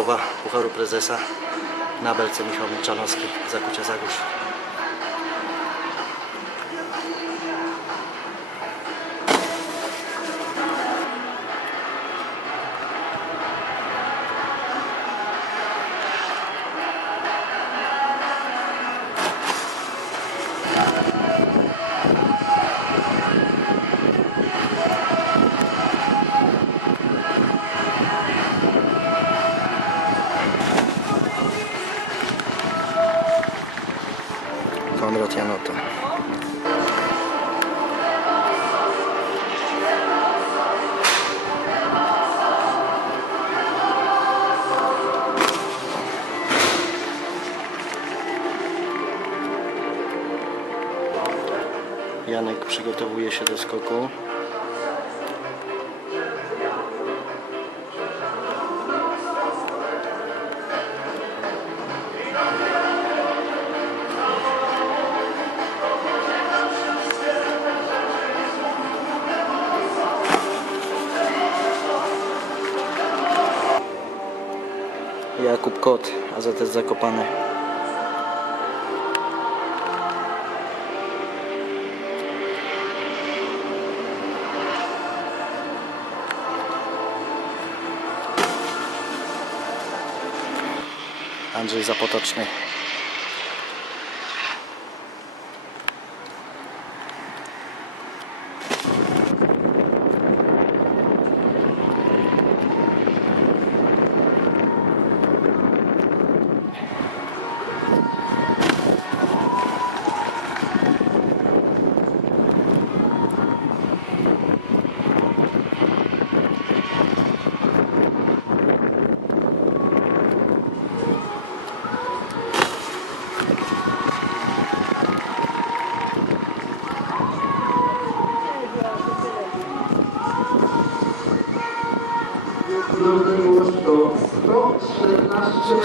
konkursowa Pucharu Prezesa na belce Michał Milczanowski, Zakucia Zagórz. Janek przygotowuje się do skoku. Jakub Kot, AZS Zakopane. Andrzej Zapotoczny.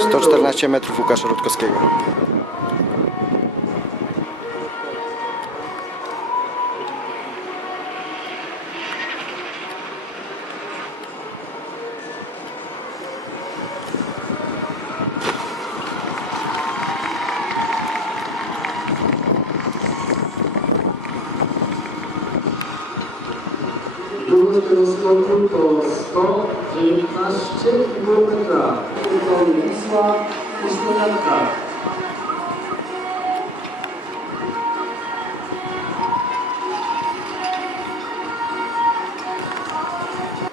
114 metrów Łukasza Rutkowskiego. Drugi rozkład to 100, 12 km ulicą Wisła, Pustynianka.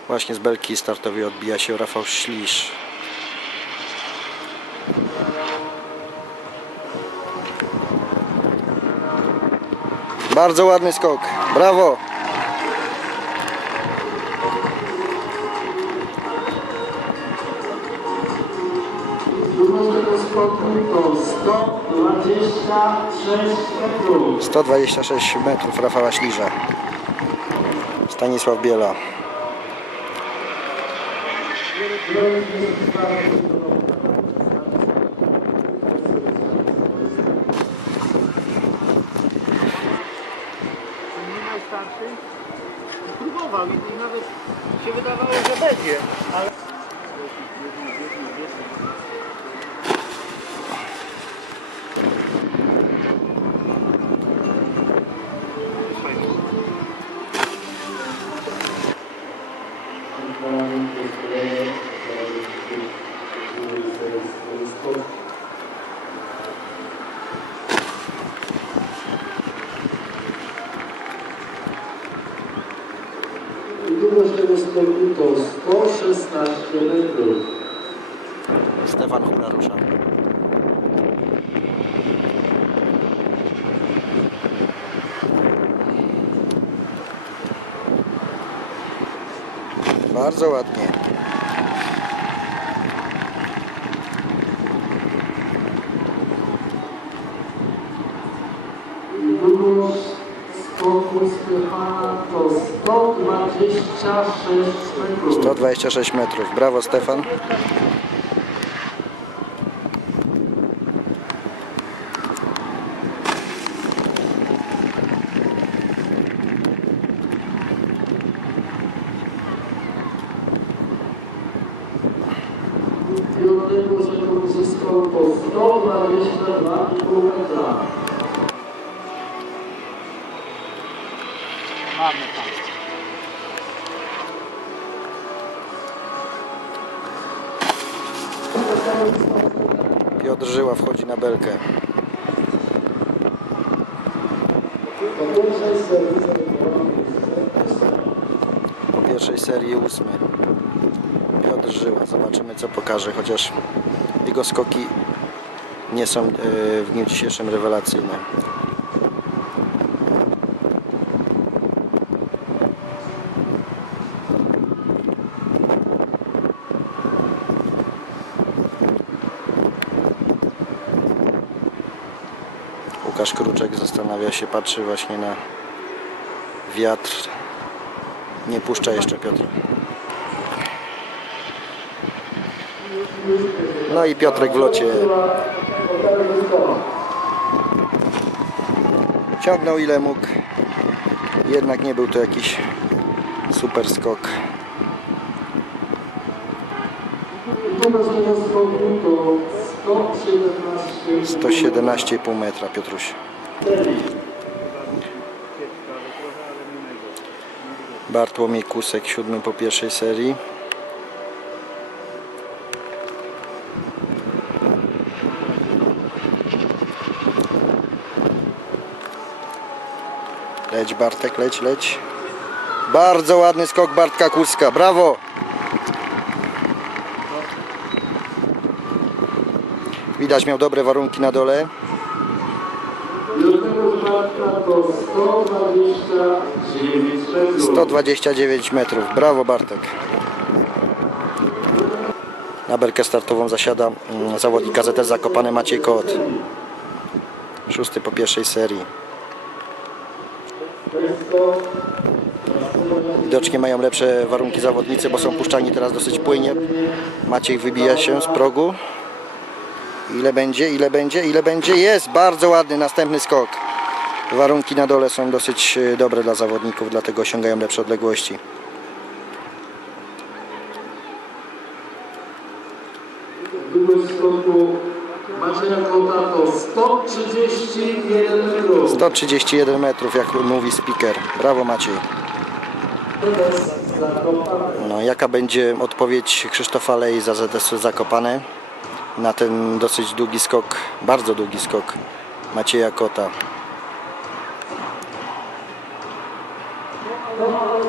Właśnie z belki startowej odbija się Rafał Ślisz. Bardzo ładny skok. Brawo! 126 metrów. 126 metrów Rafała Śliża. Stanisław Biela. próbował i nawet się wydawało, że będzie, ale... Stefan Hula rusza. Bardzo ładnie. Stefana to 126 metrów. 126 metrów. Brawo Stefan. Mamy. Piotr Żyła wchodzi na belkę. Po pierwszej serii zajmowano Po pierwszej serii ósmy. Piotr Żyła. Zobaczymy co pokaże, chociaż jego skoki nie są e, w dniu dzisiejszym rewelacyjne. Łukasz Kruczek zastanawia się, patrzy właśnie na wiatr. Nie puszcza jeszcze Piotr. No i Piotrek w locie. Ciągnął ile mógł. Jednak nie był to jakiś super skok. To 117 117,5 metra Piotruś. Bartłomiej Kusek siódmy po pierwszej serii. Leć Bartek, leć, leć. Bardzo ładny skok Bartka Kuska, brawo! Widać miał dobre warunki na dole. Jednego Bartka to 129 metrów. 129 metrów. Brawo Bartek. Na belkę startową zasiada mm, zawodnik KZS Zakopane Maciej Kot. Szósty po pierwszej serii. Widocznie mają lepsze warunki zawodnicy, bo są puszczani teraz dosyć płynnie. Maciej wybija się z progu. Ile będzie, ile będzie, ile będzie? Jest bardzo ładny następny skok. Warunki na dole są dosyć e, dobre dla zawodników, dlatego osiągają lepsze odległości. Skoku Macieja Kota to 131 metrów. 131 metrów, jak mówi speaker. Brawo Maciej. No, jaka będzie odpowiedź Krzysztofa Lej za ZS Zakopane na ten dosyć długi skok, bardzo długi skok Macieja Kota.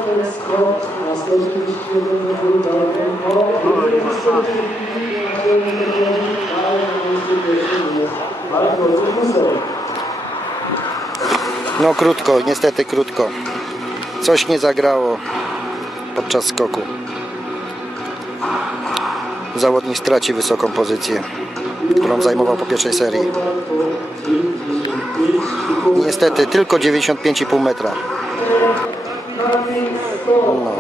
Ten skok na 131 metrów daleko. Bardzo wysoko. No krótko, niestety krótko. Coś nie zagrało podczas skoku. Zawodnik straci wysoką pozycję, którą zajmował po pierwszej serii. Niestety tylko 95,5 metra. No.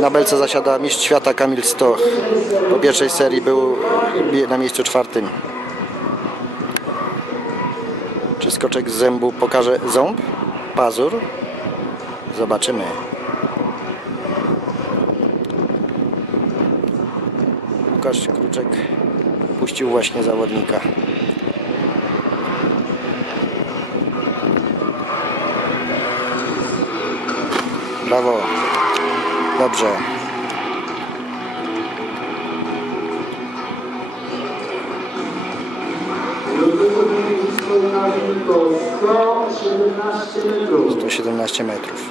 Na belce zasiada mistrz świata Kamil Stoch. Po pierwszej serii był na miejscu czwartym. Czy skoczek z zębu pokaże ząb? Pazur? Zobaczymy. Łukasz Kruczek puścił właśnie zawodnika. Brawo. Dobrze. To 117 metrów. 117 metrów.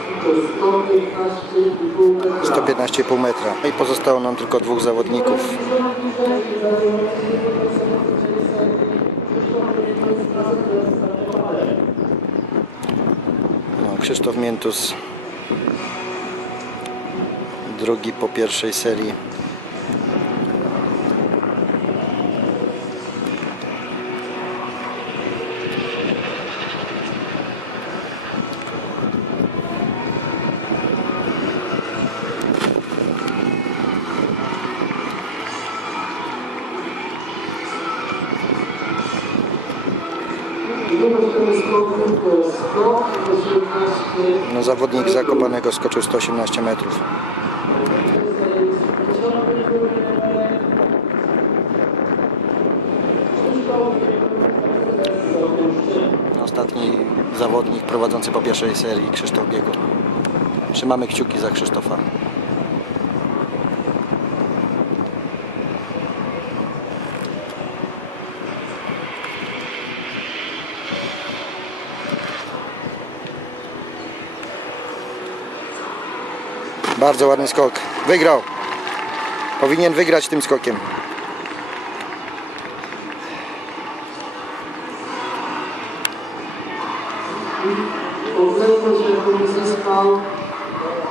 115,5 metra. 115,5 metra. I pozostało nam tylko dwóch zawodników. No, Krzysztof Miętus drugi po pierwszej serii No zawodnik Zakopanego skoczył 118 metrów. Ostatni zawodnik prowadzący po pierwszej serii Krzysztof Biegu. Trzymamy kciuki za Krzysztofa. Bardzo ładny skok. Wygrał. Powinien wygrać tym skokiem. Odległość jaką uzyskał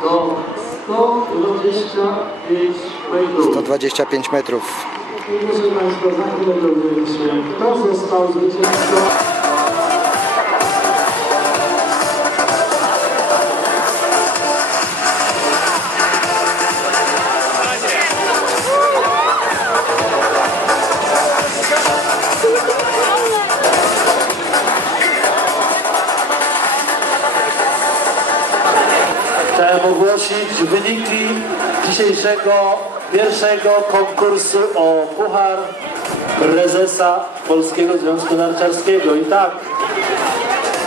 do 125 metrów. 125 metrów. I proszę Państwa, za chwilę dowiemy się, kto został zwycięzcą. Ogłosić wyniki dzisiejszego pierwszego konkursu o Puchar Prezesa Polskiego Związku Narciarskiego. I tak,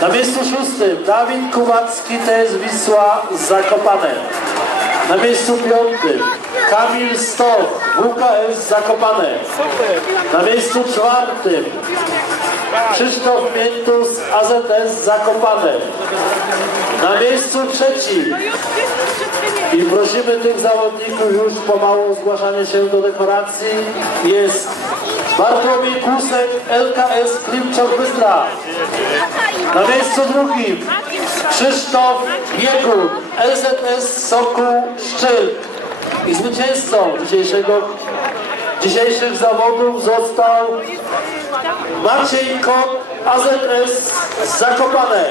na miejscu szóstym Dawid Kubacki, TS Wisła Zakopane. Na miejscu piątym Kamil Stoch, WKS Zakopane. Na miejscu czwartym Krzysztof Miętus, AZS Zakopane. Na miejscu trzecim i prosimy tych zawodników już pomału o zgłaszanie się do dekoracji. Jest Bartłomiej Kłusek, LKS Klimczok Bydra. Na miejscu drugim Krzysztof Biegun, LZS Sokół Szczyrk. I zwycięzcą dzisiejszego, dzisiejszych zawodów został Maciej Kot, AZS Zakopane.